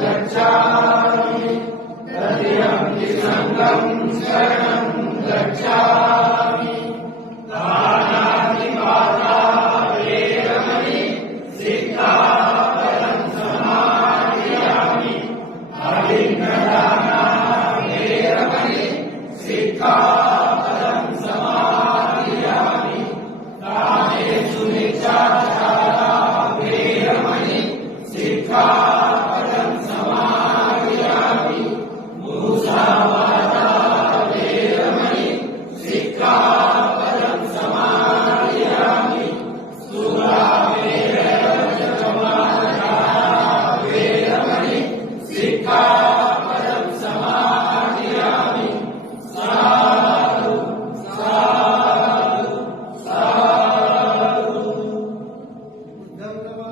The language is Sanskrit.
गच्छामि अहं विसङ्गम् शरणम् गच्छामि मानादि माता हेरमणि सितार समारयामि हरि नदा हेरमणि सिता Gracias.